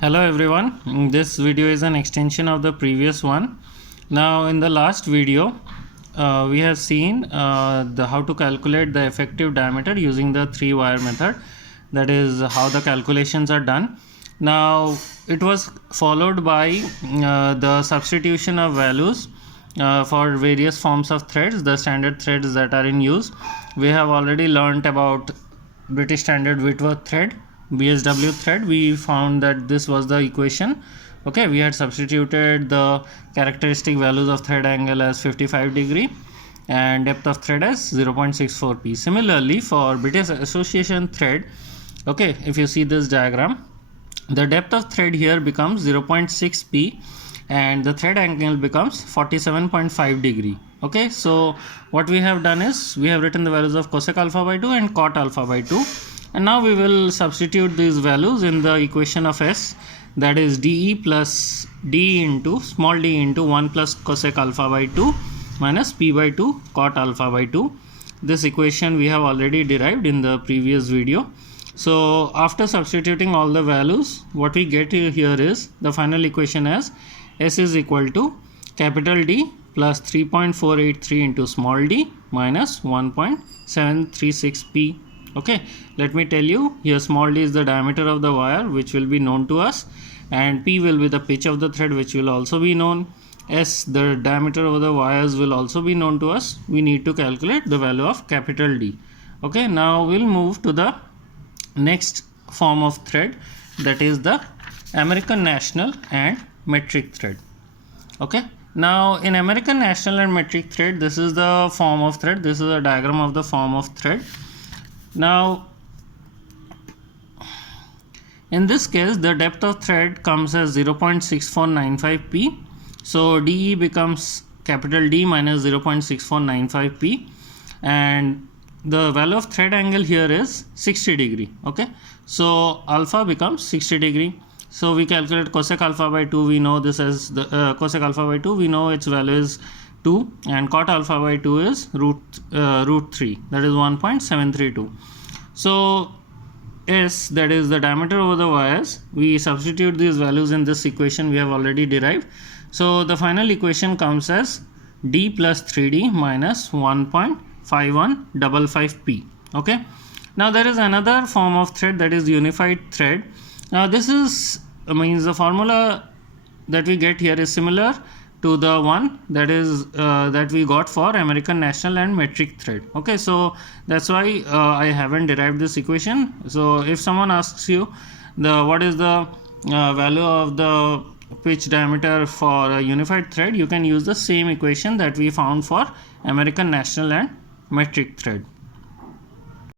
Hello everyone, this video is an extension of the previous one. Now in the last video we have seen how to calculate the effective diameter using the 3-wire method. That is how the calculations are done. Now it was followed by the substitution of values for various forms of threads, the standard threads that are in use. We have already learnt about British Standard Whitworth thread, BSW thread. We found that this was the equation. Okay, we had substituted the characteristic values of thread angle as 55 degree and depth of thread as 0.64 p. Similarly, for British Association thread, okay, if you see this diagram, the depth of thread here becomes 0.6 p and the thread angle becomes 47.5 degree. Okay, so what we have done is we have written the values of cosec alpha by 2 and cot alpha by 2, and now we will substitute these values in the equation of S, that is dE plus d into small d into 1 plus cosec alpha by 2 minus p by 2 cot alpha by 2. This equation we have already derived in the previous video. So after substituting all the values, what we get here is the final equation as S is equal to capital D plus 3.483 into small d minus 1.736 p. Okay, let me tell you, here small d is the diameter of the wire, which will be known to us, and p will be the pitch of the thread, which will also be known. S, the diameter of the wires, will also be known to us. We need to calculate the value of capital D. Okay, now we'll move to the next form of thread, that is the American National and metric thread. Okay, now in American National and metric thread, this is the form of thread. This is a diagram of the form of thread. Now in this case, the depth of thread comes as 0.6495 p. So DE becomes capital D minus 0.6495 p, and the value of thread angle here is 60 degree. Okay, so alpha becomes 60 degree. So we calculate cosec alpha by 2. We know this as the cosec alpha by 2. We know its value is 2, and cot alpha by 2 is root 3, that is 1.732. So S, that is the diameter over the wires, we substitute these values in this equation we have already derived. So the final equation comes as D plus 3D minus 1.5155 p. Okay, now there is another form of thread, that is unified thread. Now this is means the formula that we get here is similar to the one that is that we got for American National and metric thread. Okay, so that's why I haven't derived this equation. So if someone asks you what is the value of the pitch diameter for a unified thread, you can use the same equation that we found for American National and metric thread.